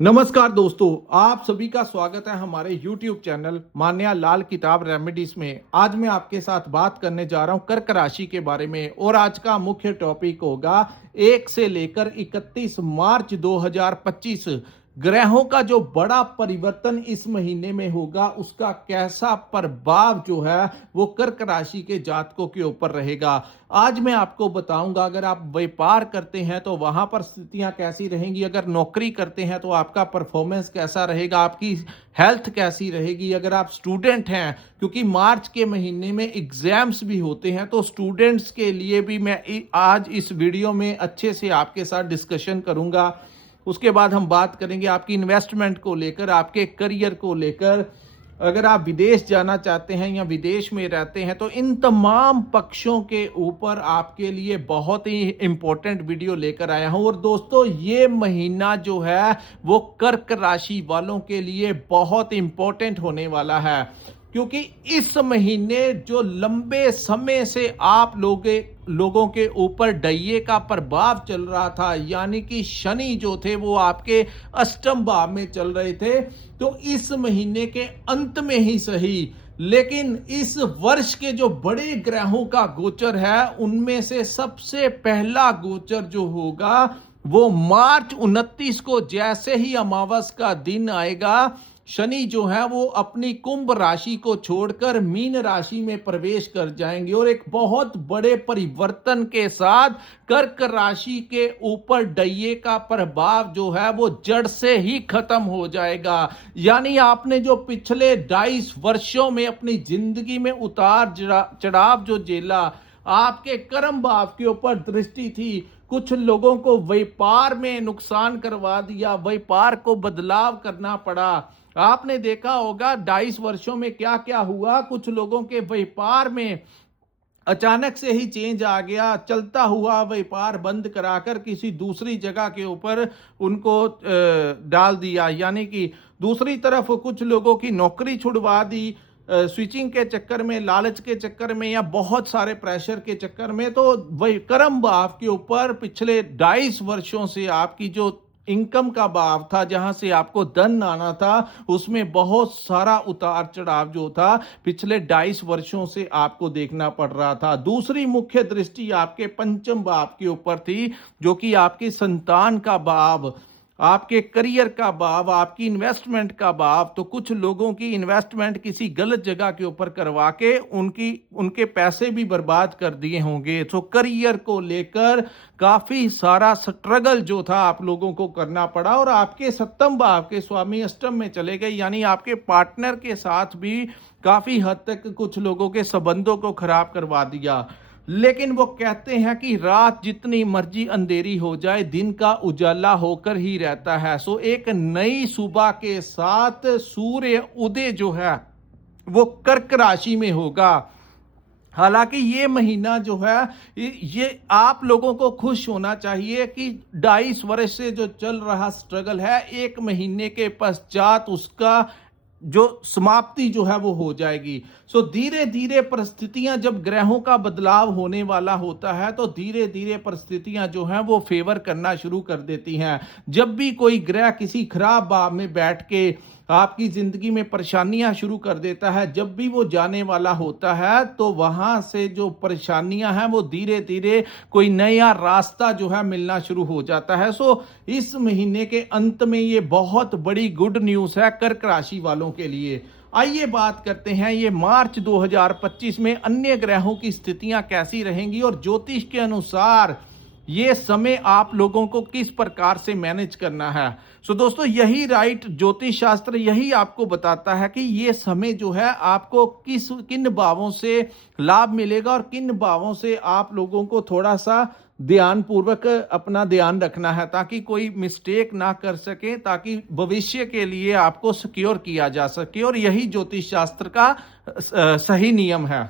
नमस्कार दोस्तों, आप सभी का स्वागत है हमारे YouTube चैनल मान्या लाल किताब रेमेडीज में। आज मैं आपके साथ बात करने जा रहा हूं कर्क राशि के बारे में और आज का मुख्य टॉपिक होगा 1 से लेकर 31 मार्च 2025 ग्रहों का जो बड़ा परिवर्तन इस महीने में होगा, उसका कैसा प्रभाव जो है वो कर्क राशि के जातकों के ऊपर रहेगा। आज मैं आपको बताऊंगा, अगर आप व्यापार करते हैं तो वहां पर स्थितियां कैसी रहेंगी, अगर नौकरी करते हैं तो आपका परफॉर्मेंस कैसा रहेगा, आपकी हेल्थ कैसी रहेगी, अगर आप स्टूडेंट हैं, क्योंकि मार्च के महीने में एग्जाम्स भी होते हैं, तो स्टूडेंट्स के लिए भी मैं आज इस वीडियो में अच्छे से आपके साथ डिस्कशन करूंगा। उसके बाद हम बात करेंगे आपकी इन्वेस्टमेंट को लेकर, आपके करियर को लेकर, अगर आप विदेश जाना चाहते हैं या विदेश में रहते हैं, तो इन तमाम पक्षों के ऊपर आपके लिए बहुत ही इंपॉर्टेंट वीडियो लेकर आया हूं। और दोस्तों, ये महीना जो है वो कर्क राशि वालों के लिए बहुत इंपॉर्टेंट होने वाला है, क्योंकि इस महीने जो लंबे समय से आप लोगों के ऊपर डैये का प्रभाव चल रहा था, यानी कि शनि जो थे वो आपके अष्टम भाव में चल रहे थे, तो इस महीने के अंत में ही सही, लेकिन इस वर्ष के जो बड़े ग्रहों का गोचर है, उनमें से सबसे पहला गोचर जो होगा वो मार्च 29 को, जैसे ही अमावस का दिन आएगा, शनि जो है वो अपनी कुंभ राशि को छोड़कर मीन राशि में प्रवेश कर जाएंगे और एक बहुत बड़े परिवर्तन के साथ कर्क राशि के ऊपर डैये का प्रभाव जो है वो जड़ से ही खत्म हो जाएगा। यानी आपने जो पिछले 22 वर्षों में अपनी जिंदगी में उतार चढ़ाव जो झेला, आपके कर्म भाव के ऊपर दृष्टि थी, कुछ लोगों को व्यापार में नुकसान करवा दिया, व्यापार को बदलाव करना पड़ा। आपने देखा होगा 22 वर्षों में क्या क्या हुआ, कुछ लोगों के व्यापार में अचानक से ही चेंज आ गया, चलता हुआ व्यापार बंद कराकर किसी दूसरी जगह के ऊपर उनको डाल दिया। यानी कि दूसरी तरफ कुछ लोगों की नौकरी छुड़वा दी, स्विचिंग के चक्कर में, लालच के चक्कर में, या बहुत सारे प्रेशर के चक्कर में। तो वही कर्म भाव के ऊपर पिछले 22 वर्षों से आपकी जो इनकम का भाव था, जहां से आपको धन आना था, उसमें बहुत सारा उतार चढ़ाव जो था पिछले 22 वर्षों से आपको देखना पड़ रहा था। दूसरी मुख्य दृष्टि आपके पंचम भाव के ऊपर थी, जो कि आपकी संतान का भाव, आपके करियर का भाव, आपकी इन्वेस्टमेंट का भाव। तो कुछ लोगों की इन्वेस्टमेंट किसी गलत जगह के ऊपर करवा के उनके पैसे भी बर्बाद कर दिए होंगे। तो करियर को लेकर काफी सारा स्ट्रगल जो था आप लोगों को करना पड़ा, और आपके सप्तम भाव के स्वामी अष्टम में चले गए, यानी आपके पार्टनर के साथ भी काफी हद तक कुछ लोगों के संबंधों को खराब करवा दिया। लेकिन वो कहते हैं कि रात जितनी मर्जी अंधेरी हो जाए, दिन का उजाला होकर ही रहता है। सो एक नई सुबह के साथ सूर्य उदय जो है वो कर्क राशि में होगा। हालांकि ये महीना जो है, ये आप लोगों को खुश होना चाहिए कि 22 वर्ष से जो चल रहा स्ट्रगल है, एक महीने के पश्चात उसका जो समाप्ति जो है वो हो जाएगी। सो धीरे धीरे परिस्थितियां, जब ग्रहों का बदलाव होने वाला होता है, तो धीरे धीरे परिस्थितियां जो हैं वो फेवर करना शुरू कर देती हैं। जब भी कोई ग्रह किसी खराब भाव में बैठ के आपकी जिंदगी में परेशानियां शुरू कर देता है, जब भी वो जाने वाला होता है, तो वहां से जो परेशानियां हैं वो धीरे धीरे कोई नया रास्ता जो है मिलना शुरू हो जाता है। सो इस महीने के अंत में ये बहुत बड़ी गुड न्यूज़ है कर्क राशि वालों के लिए। आइए बात करते हैं ये मार्च 2025 में अन्य ग्रहों की स्थितियां कैसी रहेंगी और ज्योतिष के अनुसार ये समय आप लोगों को किस प्रकार से मैनेज करना है। सो दोस्तों, यही राइट ज्योतिष शास्त्र यही आपको बताता है कि ये समय जो है आपको किन भावों से लाभ मिलेगा और किन भावों से आप लोगों को थोड़ा सा ध्यान पूर्वक अपना ध्यान रखना है, ताकि कोई मिस्टेक ना कर सके, ताकि भविष्य के लिए आपको सिक्योर किया जा सके। और यही ज्योतिष शास्त्र का सही नियम है।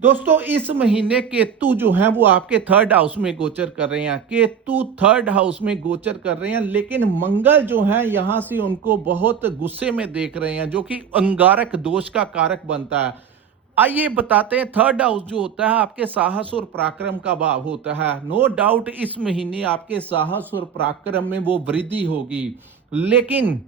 दोस्तों, इस महीने केतु जो है वो आपके 3rd हाउस में गोचर कर रहे हैं। केतु 3rd हाउस में गोचर कर रहे हैं, लेकिन मंगल जो है यहां से उनको बहुत गुस्से में देख रहे हैं, जो कि अंगारक दोष का कारक बनता है। आइए बताते हैं, थर्ड हाउस जो होता है आपके साहस और पराक्रम का भाव होता है। नो डाउट इस महीने आपके साहस और पराक्रम में वो वृद्धि होगी, लेकिन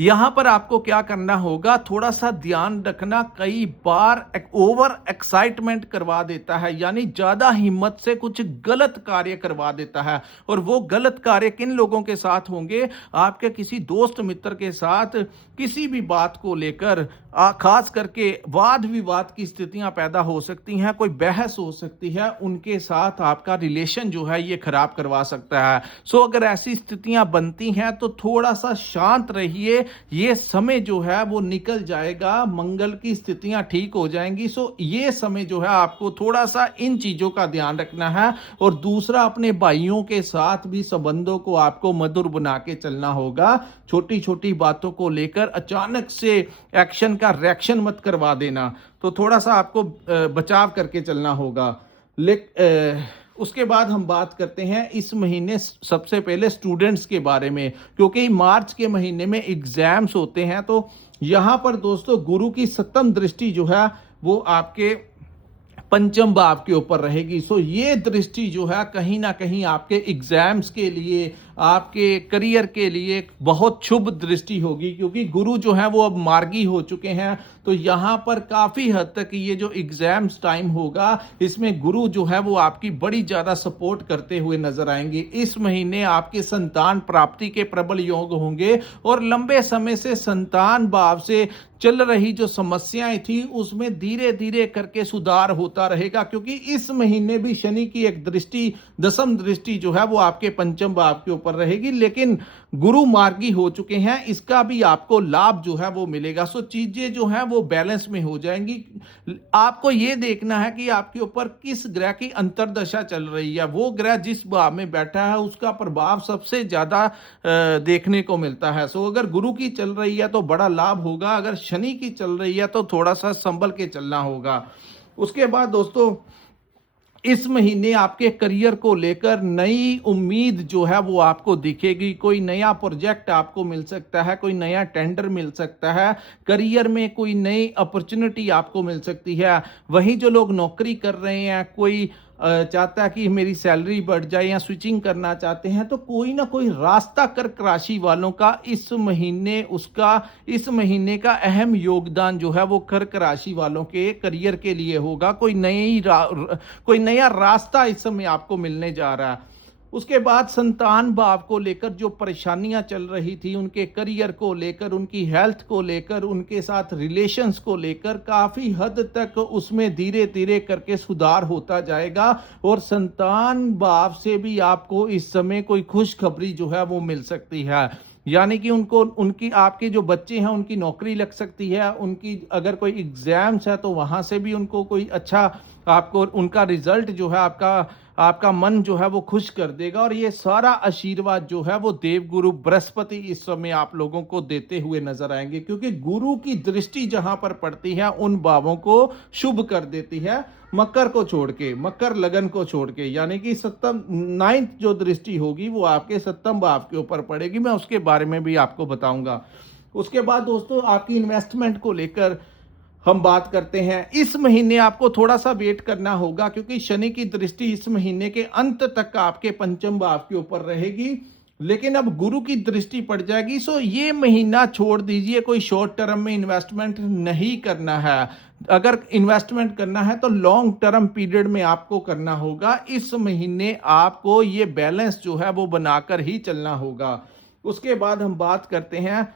यहां पर आपको क्या करना होगा, थोड़ा सा ध्यान रखना, कई बार ओवर एक्साइटमेंट करवा देता है, यानी ज्यादा हिम्मत से कुछ गलत कार्य करवा देता है। और वो गलत कार्य किन लोगों के साथ होंगे, आपके किसी दोस्त मित्र के साथ किसी भी बात को लेकर खास करके वाद विवाद की स्थितियां पैदा हो सकती हैं, कोई बहस हो सकती है, उनके साथ आपका रिलेशन जो है ये खराब करवा सकता है। सो अगर ऐसी स्थितियां बनती हैं तो थोड़ा सा शांत रहिए, ये समय जो है वो निकल जाएगा, मंगल की स्थितियां ठीक हो जाएंगी। सो ये समय जो है आपको थोड़ा सा इन चीजों का ध्यान रखना है। और दूसरा, अपने भाइयों के साथ भी संबंधों को आपको मधुर बना के चलना होगा। छोटी छोटी बातों को लेकर अचानक से एक्शन का रिएक्शन मत करवा देना, तो थोड़ा सा आपको बचाव करके चलना होगा। उसके बाद हम बात करते हैं इस महीने सबसे पहले स्टूडेंट्स के बारे में, क्योंकि मार्च के महीने में एग्जाम्स होते हैं। तो यहां पर दोस्तों गुरु की सप्तम दृष्टि जो है वो आपके पंचम भाव के ऊपर रहेगी। सो ये दृष्टि जो है कहीं ना कहीं आपके एग्जाम्स के लिए, आपके करियर के लिए बहुत शुभ दृष्टि होगी, क्योंकि गुरु जो है वो अब मार्गी हो चुके हैं। तो यहाँ पर काफी हद तक ये जो एग्जाम्स टाइम होगा, इसमें गुरु जो है वो आपकी बड़ी ज्यादा सपोर्ट करते हुए नजर आएंगे। इस महीने आपके संतान प्राप्ति के प्रबल योग होंगे, और लंबे समय से संतान भाव से चल रही जो समस्याएं थी उसमें धीरे धीरे करके सुधार होता रहेगा, क्योंकि इस महीने भी शनि की एक दृष्टि, दसम दृष्टि जो है वो आपके पंचम भाव के ऊपर रहेगी, लेकिन गुरु मार्गी हो चुके हैं, इसका भी आपको लाभ जो है वो मिलेगा। सो चीजें जो है वो बैलेंस में हो जाएंगी। आपको ये देखना है कि आपके ऊपर किस ग्रह की अंतर्दशा चल रही है, वो ग्रह जिस भाव में बैठा है उसका प्रभाव सबसे ज्यादा देखने को मिलता है। सो अगर गुरु की चल रही है तो बड़ा लाभ होगा, अगर शनि की चल रही है तो थोड़ा सा संभल के चलना होगा। उसके बाद दोस्तों इस महीने आपके करियर को लेकर नई उम्मीद जो है वो आपको दिखेगी, कोई नया प्रोजेक्ट आपको मिल सकता है, कोई नया टेंडर मिल सकता है, करियर में कोई नई अपॉर्चुनिटी आपको मिल सकती है। वहीं जो लोग नौकरी कर रहे हैं, कोई चाहता है कि मेरी सैलरी बढ़ जाए या स्विचिंग करना चाहते हैं, तो कोई ना कोई रास्ता कर्क राशि वालों का इस महीने का अहम योगदान जो है वो कर्क राशि वालों के करियर के लिए होगा। कोई नया रास्ता इस समय आपको मिलने जा रहा है। उसके बाद संतान भाव को लेकर जो परेशानियां चल रही थी, उनके करियर को लेकर, उनकी हेल्थ को लेकर, उनके साथ रिलेशंस को लेकर काफी हद तक उसमें धीरे धीरे करके सुधार होता जाएगा। और संतान भाव से भी आपको इस समय कोई खुशखबरी जो है वो मिल सकती है, यानी कि उनकी आपके जो बच्चे हैं उनकी नौकरी लग सकती है, उनकी अगर कोई एग्जाम्स है तो वहां से भी उनको कोई अच्छा, आपको उनका रिजल्ट जो है आपका मन जो है वो खुश कर देगा। और ये सारा आशीर्वाद जो है वो देवगुरु बृहस्पति इस समय आप लोगों को देते हुए नजर आएंगे, क्योंकि गुरु की दृष्टि जहां पर पड़ती है उन भावों को शुभ कर देती है, मकर को छोड़ के, मकर लगन को छोड़ के, यानी कि सप्तम नाइन्थ जो दृष्टि होगी वो आपके सप्तम भाव के ऊपर पड़ेगी। मैं उसके बारे में भी आपको बताऊंगा। उसके बाद दोस्तों आपकी इन्वेस्टमेंट को लेकर हम बात करते हैं। इस महीने आपको थोड़ा सा वेट करना होगा, क्योंकि शनि की दृष्टि इस महीने के अंत तक आपके पंचम भाव के ऊपर रहेगी, लेकिन अब गुरु की दृष्टि पड़ जाएगी। सो ये महीना छोड़ दीजिए, कोई शॉर्ट टर्म में इन्वेस्टमेंट नहीं करना है। अगर इन्वेस्टमेंट करना है तो लॉन्ग टर्म पीरियड में आपको करना होगा। इस महीने आपको ये बैलेंस जो है वो बनाकर ही चलना होगा। उसके बाद हम बात करते हैं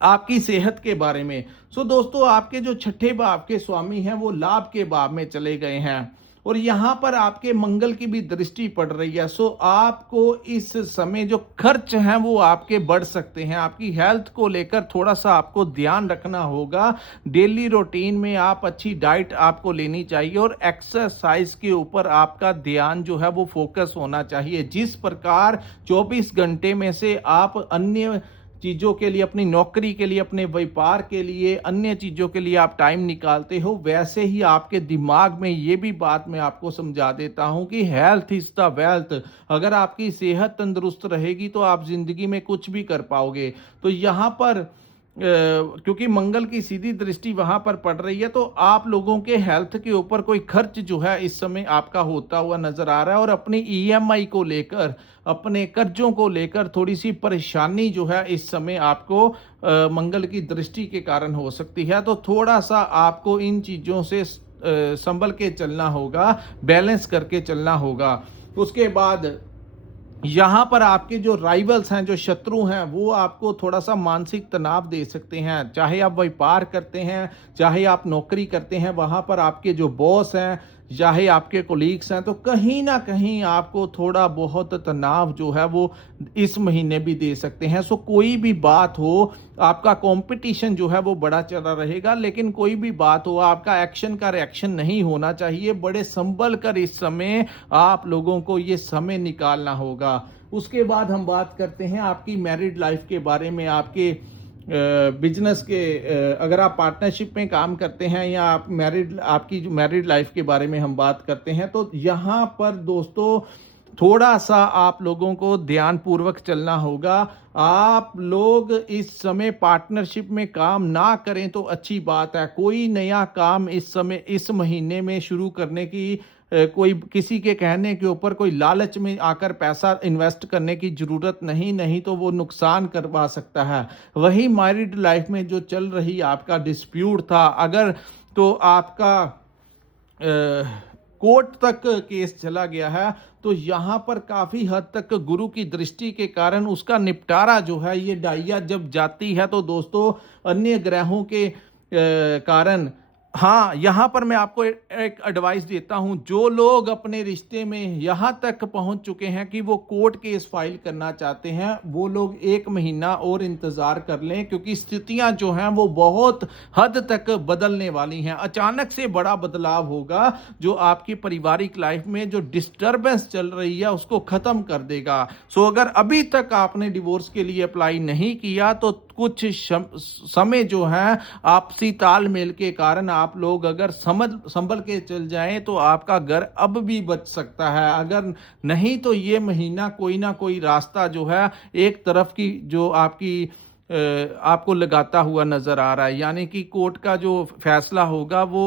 आपकी सेहत के बारे में। सो दोस्तों आपके जो छठे भाव के स्वामी हैं वो लाभ के भाव में चले गए हैं, और यहां पर आपके मंगल की भी दृष्टि पड़ रही है। सो आपको इस समय जो खर्च हैं वो आपके बढ़ सकते हैं। आपकी हेल्थ को लेकर थोड़ा सा आपको ध्यान रखना होगा। डेली रूटीन में आप अच्छी डाइट आपको लेनी चाहिए, और एक्सरसाइज के ऊपर आपका ध्यान जो है वो फोकस होना चाहिए। जिस प्रकार 24 घंटे में से आप अन्य चीजों के लिए, अपनी नौकरी के लिए, अपने व्यापार के लिए, अन्य चीजों के लिए आप टाइम निकालते हो, वैसे ही आपके दिमाग में ये भी बात मैं आपको समझा देता हूं कि हेल्थ इज द वेल्थ। अगर आपकी सेहत तंदुरुस्त रहेगी तो आप जिंदगी में कुछ भी कर पाओगे। तो यहाँ पर क्योंकि मंगल की सीधी दृष्टि वहां पर पड़ रही है, तो आप लोगों के हेल्थ के ऊपर कोई खर्च जो है इस समय आपका होता हुआ नजर आ रहा है, और अपनी ईएमआई को लेकर, अपने कर्जों को लेकर थोड़ी सी परेशानी जो है इस समय आपको मंगल की दृष्टि के कारण हो सकती है। तो थोड़ा सा आपको इन चीजों से संभल के चलना होगा, बैलेंस करके चलना होगा। उसके बाद यहाँ पर आपके जो राइवल्स हैं, जो शत्रु हैं, वो आपको थोड़ा-सा मानसिक तनाव दे सकते हैं। चाहे आप व्यापार करते हैं, चाहे आप नौकरी करते हैं, वहाँ पर आपके जो बॉस हैं, चाहे आपके कोलीग्स हैं, तो कहीं न कहीं आपको थोड़ा बहुत तनाव जो है वो इस महीने भी दे सकते हैं। सो कोई भी बात हो, आपका कॉम्पिटिशन जो है वो बड़ा चला रहेगा, लेकिन कोई भी बात हो, आपका एक्शन का रिएक्शन नहीं होना चाहिए। बड़े संभल कर इस समय आप लोगों को ये समय निकालना होगा। उसके बाद हम बात करते हैं आपकी मैरिड लाइफ के बारे में, आपके बिजनेस के, अगर आप पार्टनरशिप में काम करते हैं या आप आपकी जो मैरिड लाइफ के बारे में हम बात करते हैं, तो यहाँ पर दोस्तों थोड़ा सा आप लोगों को ध्यानपूर्वक चलना होगा। आप लोग इस समय पार्टनरशिप में काम ना करें तो अच्छी बात है। कोई नया काम इस समय, इस महीने में शुरू करने की कोई किसी के कहने के ऊपर, कोई लालच में आकर पैसा इन्वेस्ट करने की ज़रूरत नहीं, नहीं तो वो नुकसान करवा सकता है। वही मैरिड लाइफ में जो चल रही आपका डिस्प्यूट था, अगर तो आपका कोर्ट तक केस चला गया है, तो यहाँ पर काफ़ी हद तक गुरु की दृष्टि के कारण उसका निपटारा जो है, ये डाइया जब जाती है तो दोस्तों अन्य ग्रहों के कारण, हाँ, यहाँ पर मैं आपको एक एडवाइस देता हूँ। जो लोग अपने रिश्ते में यहाँ तक पहुँच चुके हैं कि वो कोर्ट केस फाइल करना चाहते हैं, वो लोग 1 महीना और इंतज़ार कर लें, क्योंकि स्थितियाँ जो हैं वो बहुत हद तक बदलने वाली हैं। अचानक से बड़ा बदलाव होगा जो आपकी पारिवारिक लाइफ में जो डिस्टर्बेंस चल रही है उसको ख़त्म कर देगा। सो अगर अभी तक आपने डिवोर्स के लिए अप्लाई नहीं किया, तो कुछ समय जो है आपसी तालमेल के कारण आप लोग अगर संभल के चल जाएं तो आपका घर अब भी बच सकता है। अगर नहीं तो ये महीना कोई ना कोई रास्ता जो है एक तरफ की जो आपकी आपको लगाता हुआ नजर आ रहा है, यानी कि कोर्ट का जो फैसला होगा वो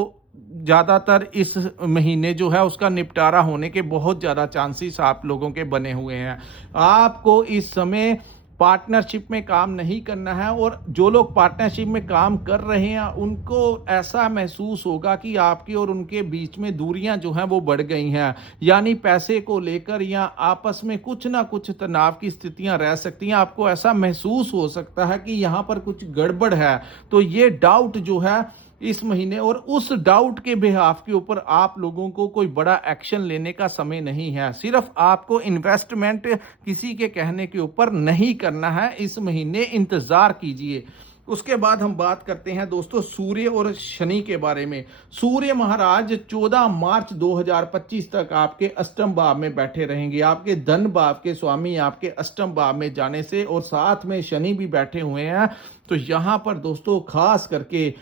ज़्यादातर इस महीने जो है उसका निपटारा होने के बहुत ज़्यादा चांसेस आप लोगों के बने हुए हैं। आपको इस समय पार्टनरशिप में काम नहीं करना है, और जो लोग पार्टनरशिप में काम कर रहे हैं उनको ऐसा महसूस होगा कि आपके और उनके बीच में दूरियां जो हैं वो बढ़ गई हैं, यानी पैसे को लेकर या आपस में कुछ ना कुछ तनाव की स्थितियां रह सकती हैं। आपको ऐसा महसूस हो सकता है कि यहाँ पर कुछ गड़बड़ है। तो ये डाउट जो है इस महीने, और उस डाउट के बिहाफ के ऊपर आप लोगों को कोई बड़ा एक्शन लेने का समय नहीं है। सिर्फ आपको इन्वेस्टमेंट किसी के कहने के ऊपर नहीं करना है, इस महीने इंतजार कीजिए। उसके बाद हम बात करते हैं दोस्तों सूर्य और शनि के बारे में। सूर्य महाराज 14 मार्च 2025 तक आपके अष्टम भाव में बैठे रहेंगे, आपके धन भाव के स्वामी आपके अष्टम भाव में जाने से, और साथ में शनि भी बैठे हुए हैं। तो यहाँ पर दोस्तों खास करके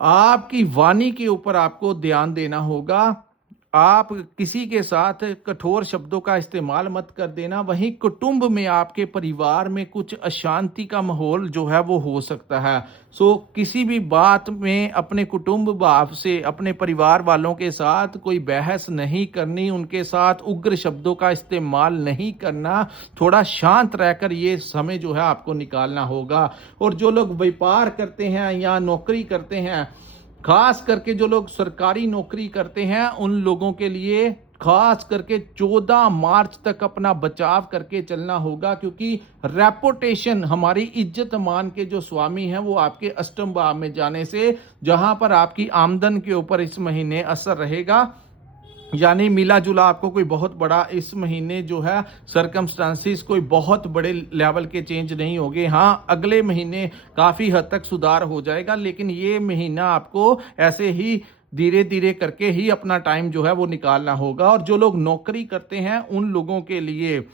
आपकी वाणी के ऊपर आपको ध्यान देना होगा। आप किसी के साथ कठोर शब्दों का इस्तेमाल मत कर देना। वहीं कुटुंब में, आपके परिवार में कुछ अशांति का माहौल जो है वो हो सकता है। सो किसी भी बात में अपने कुटुंब भाव से, अपने परिवार वालों के साथ कोई बहस नहीं करनी, उनके साथ उग्र शब्दों का इस्तेमाल नहीं करना। थोड़ा शांत रहकर ये समय जो है आपको निकालना होगा। और जो लोग व्यापार करते हैं या नौकरी करते हैं, खास करके जो लोग सरकारी नौकरी करते हैं, उन लोगों के लिए खास करके 14 मार्च तक अपना बचाव करके चलना होगा, क्योंकि रेपुटेशन, हमारी इज्जत मान के जो स्वामी हैं वो आपके अष्टम भाव में जाने से, जहां पर आपकी आमदन के ऊपर इस महीने असर रहेगा, यानी मिला जुला आपको कोई बहुत बड़ा इस महीने जो है सरकमस्टांसिस कोई बहुत बड़े लेवल के चेंज नहीं होंगे। हाँ, अगले महीने काफ़ी हद तक सुधार हो जाएगा, लेकिन ये महीना आपको ऐसे ही धीरे धीरे करके ही अपना टाइम जो है वो निकालना होगा। और जो लोग नौकरी करते हैं उन लोगों के लिए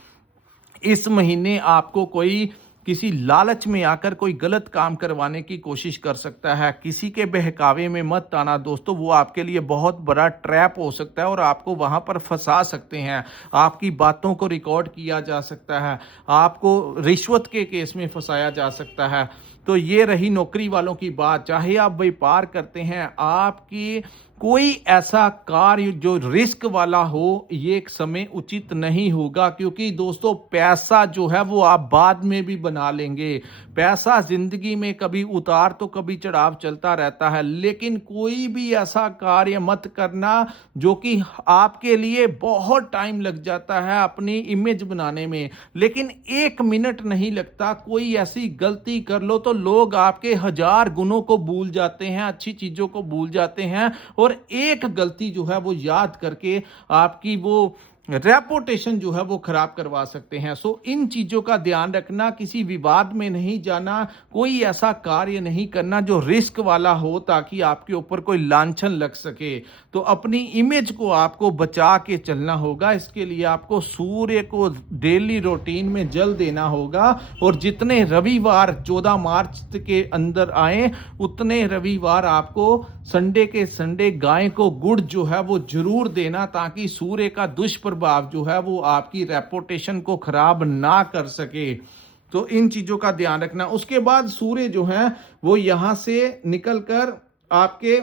इस महीने आपको कोई किसी लालच में आकर कोई गलत काम करवाने की कोशिश कर सकता है। किसी के बहकावे में मत आना दोस्तों, वो आपके लिए बहुत बड़ा ट्रैप हो सकता है और आपको वहां पर फंसा सकते हैं। आपकी बातों को रिकॉर्ड किया जा सकता है, आपको रिश्वत के केस में फंसाया जा सकता है। तो ये रही नौकरी वालों की बात। चाहे आप व्यापार करते हैं, आपकी कोई ऐसा कार्य जो रिस्क वाला हो, ये एक समय उचित नहीं होगा, क्योंकि दोस्तों पैसा जो है वो आप बाद में भी बना लेंगे। पैसा जिंदगी में कभी उतार तो कभी चढ़ाव चलता रहता है, लेकिन कोई भी ऐसा कार्य मत करना जो कि आपके लिए बहुत टाइम लग जाता है अपनी इमेज बनाने में, लेकिन 1 मिनट नहीं लगता। कोई ऐसी गलती कर लो तो लोग आपके 1000 गुणों को भूल जाते हैं, अच्छी चीजों को भूल जाते हैं, और एक गलती जो है वो याद करके आपकी वो रेपुटेशन जो है वो खराब करवा सकते हैं। सो इन चीजों का ध्यान रखना, किसी विवाद में नहीं जाना, कोई ऐसा कार्य नहीं करना जो रिस्क वाला हो ताकि आपके ऊपर कोई लांछन लग सके। तो अपनी इमेज को आपको बचा के चलना होगा। इसके लिए आपको सूर्य को डेली रूटीन में जल देना होगा, और जितने रविवार 14 मार्च के अंदर आए उतने रविवार आपको संडे के संडे गाय को गुड़ जो है वो जरूर देना, ताकि सूर्य का दुष्प्रभाव जो है वो आपकी रेपुटेशन को खराब ना कर सके। तो इन चीजों का ध्यान रखना। उसके बाद सूर्य जो है वो यहां से निकलकर आपके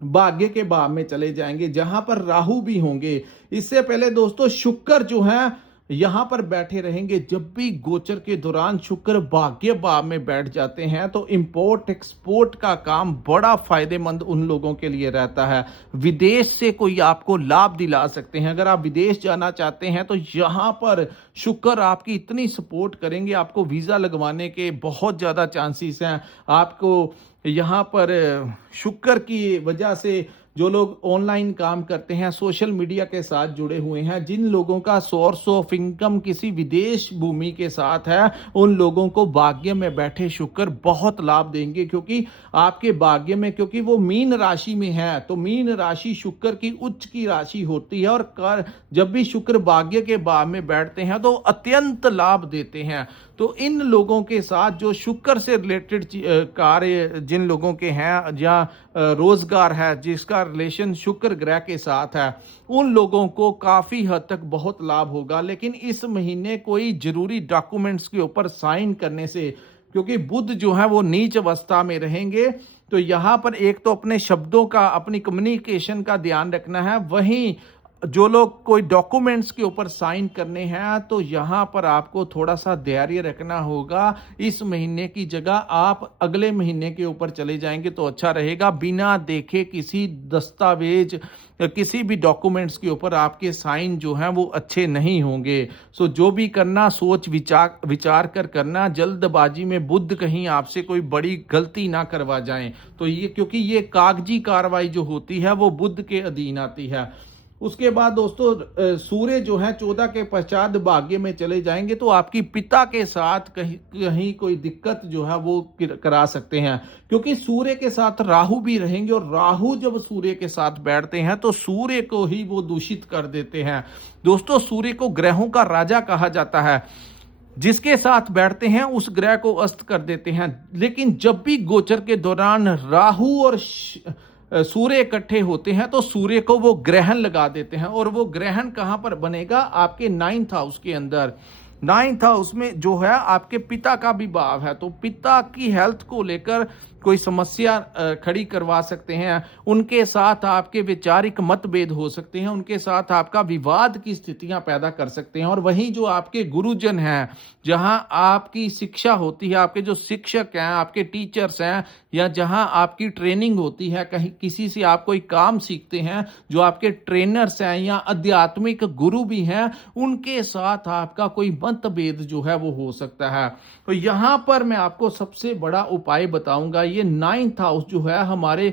भाग्य के भाव में चले जाएंगे, जहां पर राहु भी होंगे। इससे पहले दोस्तों शुक्र जो है यहां पर बैठे रहेंगे। जब भी गोचर के दौरान शुक्र भाग्य भाव में बैठ जाते हैं तो इंपोर्ट एक्सपोर्ट का काम बड़ा फायदेमंद उन लोगों के लिए रहता है। विदेश से कोई आपको लाभ दिला सकते हैं। अगर आप विदेश जाना चाहते हैं तो यहां पर शुक्र आपकी इतनी सपोर्ट करेंगे, आपको वीजा लगवाने के बहुत ज्यादा चांसेस हैं। आपको यहाँ पर शुक्र की वजह से जो लोग ऑनलाइन काम करते हैं, सोशल मीडिया के साथ जुड़े हुए हैं, जिन लोगों का सोर्स ऑफ इनकम किसी विदेश भूमि के साथ है, उन लोगों को भाग्य में बैठे शुक्र बहुत लाभ देंगे। क्योंकि आपके भाग्य में, क्योंकि वो मीन राशि में है, तो मीन राशि शुक्र की उच्च की राशि होती है, और जब भी शुक्र भाग्य के भाव में बैठते हैं तो अत्यंत लाभ देते हैं। तो इन लोगों के साथ जो शुक्र से रिलेटेड कार्य जिन लोगों के हैं, या रोजगार है जिसका रिलेशन शुक्र ग्रह के साथ है, उन लोगों को काफी हद तक बहुत लाभ होगा। लेकिन इस महीने कोई जरूरी डॉक्यूमेंट्स के ऊपर साइन करने से, क्योंकि बुध जो है वो नीच अवस्था में रहेंगे, तो यहां पर एक तो अपने शब्दों का, अपनी कम्युनिकेशन का ध्यान रखना है। वहीं जो लोग कोई डॉक्यूमेंट्स के ऊपर साइन करने हैं तो यहां पर आपको थोड़ा सा धैर्य रखना होगा। इस महीने की जगह आप अगले महीने के ऊपर चले जाएंगे तो अच्छा रहेगा। बिना देखे किसी दस्तावेज, किसी भी डॉक्यूमेंट्स के ऊपर आपके साइन जो हैं वो अच्छे नहीं होंगे। सो जो भी करना सोच विचार कर करना। जल्दबाजी में बुध कहीं आपसे कोई बड़ी गलती ना करवा जाएं। तो ये, क्योंकि ये कागजी कार्रवाई जो होती है वो बुध के अधीन आती है। उसके बाद दोस्तों सूर्य जो है 14 के पश्चात भाग्य में चले जाएंगे, तो आपकी पिता के साथ कहीं कोई दिक्कत जो है वो करा सकते हैं, क्योंकि सूर्य के साथ राहु भी रहेंगे, और राहु जब सूर्य के साथ बैठते हैं तो सूर्य को ही वो दूषित कर देते हैं। दोस्तों सूर्य को ग्रहों का राजा कहा जाता है, जिसके साथ बैठते हैं उस ग्रह को अस्त कर देते हैं। लेकिन जब भी गोचर के दौरान राहु और सूर्य इकट्ठे होते हैं तो सूर्य को वो ग्रहण लगा देते हैं, और वो ग्रहण कहां पर बनेगा? आपके 9th हाउस के अंदर। 9th हाउस में जो है आपके पिता का भी भाव है, तो पिता की हेल्थ को लेकर कोई समस्या खड़ी करवा सकते हैं। उनके साथ आपके वैचारिक मतभेद हो सकते हैं, उनके साथ आपका विवाद की स्थितियां पैदा कर सकते हैं। और वहीं जो आपके गुरुजन हैं, जहां आपकी शिक्षा होती है, आपके जो शिक्षक हैं, आपके टीचर्स हैं, या जहां आपकी ट्रेनिंग होती है, कहीं किसी से आप कोई काम सीखते हैं, जो आपके ट्रेनर्स हैं या आध्यात्मिक गुरु भी हैं, उनके साथ आपका कोई मतभेद जो है वो हो सकता है। तो यहां पर मैं आपको सबसे बड़ा उपाय बताऊंगा। ये 9th हाउस जो है हमारे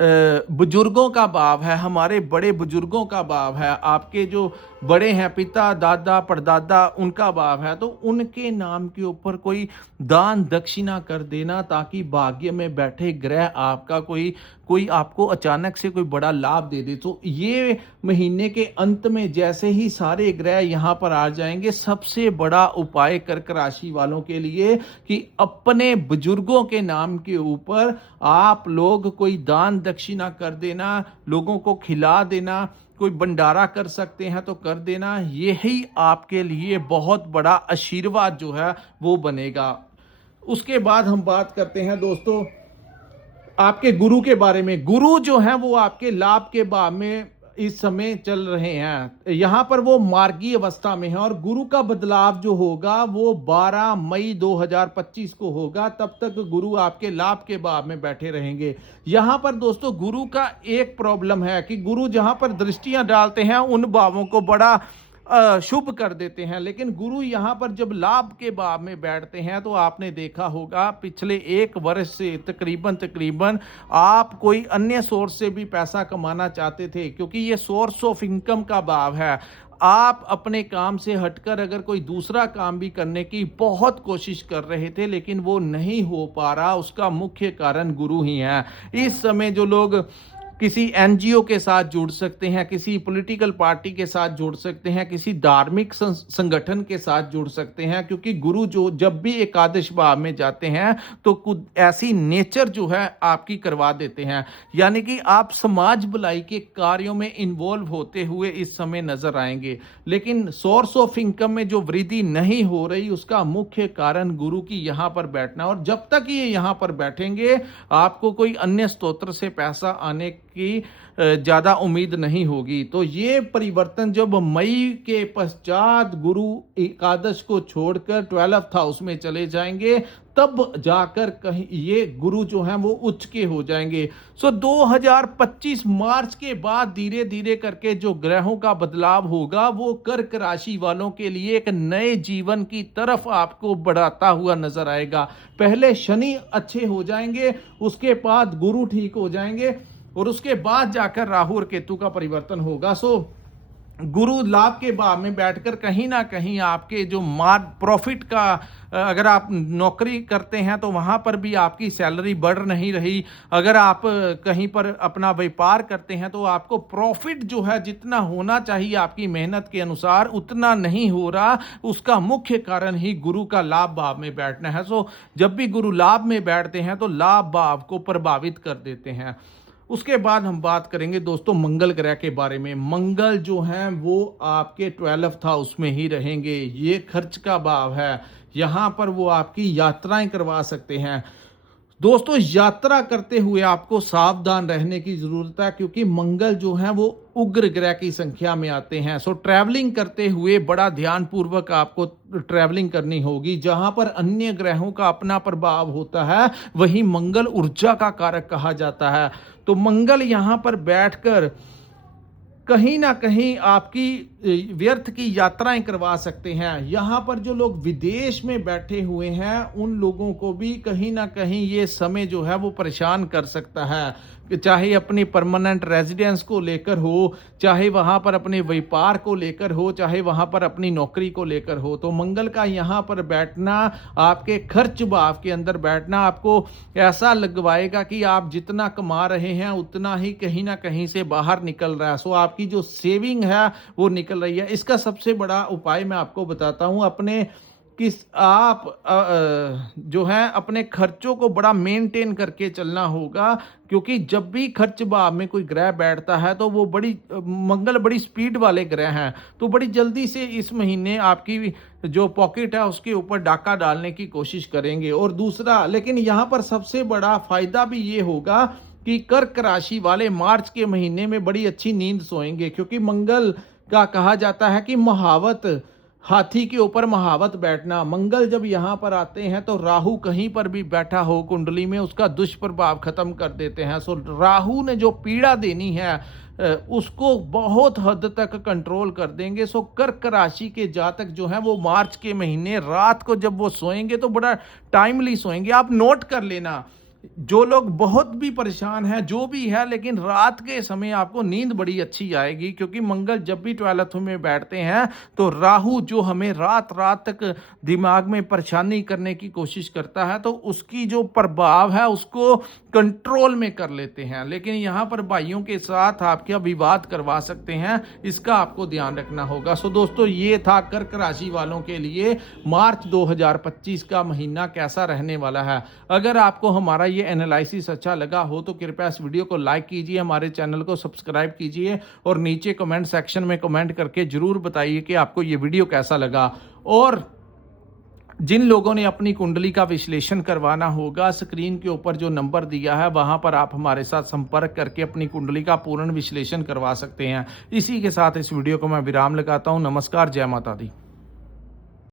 बुजुर्गों का भाव है, हमारे बड़े बुजुर्गों का भाव है, आपके जो बड़े हैं पिता दादा परदादा उनका भाव है, तो उनके नाम के ऊपर कोई दान दक्षिणा कर देना ताकि भाग्य में बैठे ग्रह आपका कोई कोई आपको अचानक से कोई बड़ा लाभ दे दे। तो ये महीने के अंत में जैसे ही सारे ग्रह यहाँ पर आ जाएंगे, सबसे बड़ा उपाय कर्क राशि वालों के लिए कि अपने बुजुर्गों के नाम के ऊपर आप लोग कोई दान दक्षिणा कर देना, लोगों को खिला देना, कोई भंडारा कर सकते हैं तो कर देना। यही आपके लिए बहुत बड़ा आशीर्वाद जो है वो बनेगा। उसके बाद हम बात करते हैं दोस्तों आपके गुरु के बारे में। गुरु जो हैं वो आपके लाभ के भाव में इस समय चल रहे हैं, यहां पर वो मार्गी अवस्था में है और गुरु का बदलाव जो होगा वो 12 मई 2025 को होगा। तब तक गुरु आपके लाभ के भाव में बैठे रहेंगे। यहां पर दोस्तों गुरु का एक प्रॉब्लम है कि गुरु जहां पर दृष्टियां डालते हैं उन भावों को बड़ा शुभ कर देते हैं, लेकिन गुरु यहाँ पर जब लाभ के भाव में बैठते हैं तो आपने देखा होगा पिछले 1 वर्ष से तकरीबन आप कोई अन्य सोर्स से भी पैसा कमाना चाहते थे, क्योंकि ये सोर्स ऑफ इनकम का भाव है। आप अपने काम से हटकर अगर कोई दूसरा काम भी करने की बहुत कोशिश कर रहे थे लेकिन वो नहीं हो पा रहा, उसका मुख्य कारण गुरु ही है। इस समय जो लोग किसी एनजीओ के साथ जुड़ सकते हैं, किसी पॉलिटिकल पार्टी के साथ जुड़ सकते हैं, किसी धार्मिक संगठन के साथ जुड़ सकते हैं, क्योंकि गुरु जो जब भी एकादश भाव में जाते हैं तो कुछ ऐसी नेचर जो है आपकी करवा देते हैं, यानी कि आप समाज भलाई के कार्यों में इन्वॉल्व होते हुए इस समय नजर आएंगे। लेकिन सोर्स ऑफ इनकम में जो वृद्धि नहीं हो रही उसका मुख्य कारण गुरु की यहाँ पर बैठना, और जब तक ये यहाँ पर बैठेंगे आपको कोई अन्य स्रोत से पैसा आने की ज्यादा उम्मीद नहीं होगी। तो ये परिवर्तन जब मई के पश्चात गुरु एकादश को छोड़कर 12th हाउस में चले जाएंगे तब जाकर कहीं ये गुरु जो हैं वो उच्च के हो जाएंगे। 2025 मार्च के बाद धीरे धीरे करके जो ग्रहों का बदलाव होगा वो कर्क राशि वालों के लिए एक नए जीवन की तरफ आपको बढ़ाता हुआ नजर आएगा। पहले शनि अच्छे हो जाएंगे, उसके बाद गुरु ठीक हो जाएंगे और उसके बाद जाकर राहु और केतु का परिवर्तन होगा। गुरु लाभ के भाव में बैठकर कहीं ना कहीं आपके जो प्रॉफिट का, अगर आप नौकरी करते हैं तो वहां पर भी आपकी सैलरी बढ़ नहीं रही, अगर आप कहीं पर अपना व्यापार करते हैं तो आपको प्रॉफिट जो है जितना होना चाहिए आपकी मेहनत के अनुसार उतना नहीं हो रहा, उसका मुख्य कारण ही गुरु का लाभ भाव में बैठना है। जब भी गुरु लाभ में बैठते हैं तो लाभ भाव को प्रभावित कर देते हैं। उसके बाद हम बात करेंगे दोस्तों मंगल ग्रह के बारे में। मंगल जो हैं वो आपके 12th हाउस में ही रहेंगे, ये खर्च का भाव है, यहाँ पर वो आपकी यात्राएं करवा सकते हैं। दोस्तों यात्रा करते हुए आपको सावधान रहने की जरूरत है, क्योंकि मंगल जो है वो उग्र ग्रह की संख्या में आते हैं। ट्रैवलिंग करते हुए बड़ा ध्यान पूर्वक आपको ट्रैवलिंग करनी होगी। जहां पर अन्य ग्रहों का अपना प्रभाव होता है वहीं मंगल ऊर्जा का कारक कहा जाता है। तो मंगल यहां पर बैठकर कहीं ना कहीं आपकी व्यर्थ की यात्राएं करवा सकते हैं। यहाँ पर जो लोग विदेश में बैठे हुए हैं उन लोगों को भी कहीं ना कहीं ये समय जो है वो परेशान कर सकता है, चाहे अपनी परमानेंट रेजिडेंस को लेकर हो, चाहे वहाँ पर अपने व्यापार को लेकर हो, चाहे वहाँ पर अपनी नौकरी को लेकर हो। तो मंगल का यहाँ पर बैठना, आपके खर्च भाव के अंदर बैठना आपको ऐसा लगवाएगा कि आप जितना कमा रहे हैं उतना ही कहीं ना कहीं से बाहर निकल रहा है। आपकी जो सेविंग है वो निकल रही है। इसका सबसे बड़ा उपाय मैं आपको बताता हूँ, अपने आप जो है अपने खर्चों को बड़ा मेंटेन करके चलना होगा, क्योंकि जब भी खर्च भाव में कोई ग्रह बैठता है तो वो मंगल बड़ी स्पीड वाले ग्रह हैं, तो बड़ी जल्दी से इस महीने आपकी जो पॉकेट है उसके ऊपर डाका डालने की कोशिश करेंगे। और दूसरा, लेकिन यहाँ पर सबसे बड़ा फायदा भी ये होगा कि कर्क राशि वाले मार्च के महीने में बड़ी अच्छी नींद सोएंगे, क्योंकि मंगल का कहा जाता है कि महावत, हाथी के ऊपर महावत बैठना। मंगल जब यहाँ पर आते हैं तो राहु कहीं पर भी बैठा हो कुंडली में उसका दुष्प्रभाव खत्म कर देते हैं। राहु ने जो पीड़ा देनी है उसको बहुत हद तक कंट्रोल कर देंगे। कर्क राशि के जातक जो हैं वो मार्च के महीने रात को जब वो सोएंगे तो बड़ा टाइमली सोएंगे। आप नोट कर लेना, जो लोग बहुत भी परेशान हैं, जो भी है, लेकिन रात के समय आपको नींद बड़ी अच्छी आएगी, क्योंकि मंगल जब भी 12th में बैठते हैं तो राहु जो हमें रात रात तक दिमाग में परेशानी करने की कोशिश करता है, तो उसकी जो प्रभाव है उसको कंट्रोल में कर लेते हैं। लेकिन यहाँ पर भाइयों के साथ आपके विवाद करवा सकते हैं, इसका आपको ध्यान रखना होगा। सो दोस्तों, ये था कर्क राशि वालों के लिए मार्च 2025 का महीना कैसा रहने वाला है। अगर आपको हमारा ये एनालिसिस अच्छा लगा हो तो कृपया इस वीडियो को लाइक कीजिए, हमारे चैनल को सब्सक्राइब कीजिए और नीचे कमेंट सेक्शन में कमेंट करके जरूर बताइए कि आपको ये वीडियो कैसा लगा। और जिन लोगों ने अपनी कुंडली का विश्लेषण करवाना होगा, स्क्रीन के ऊपर जो नंबर दिया है वहां पर आप हमारे साथ संपर्क करके अपनी कुंडली का पूर्ण विश्लेषण करवा सकते हैं। इसी के साथ इस वीडियो को मैं विराम लगाता हूं। नमस्कार, जय माता दी।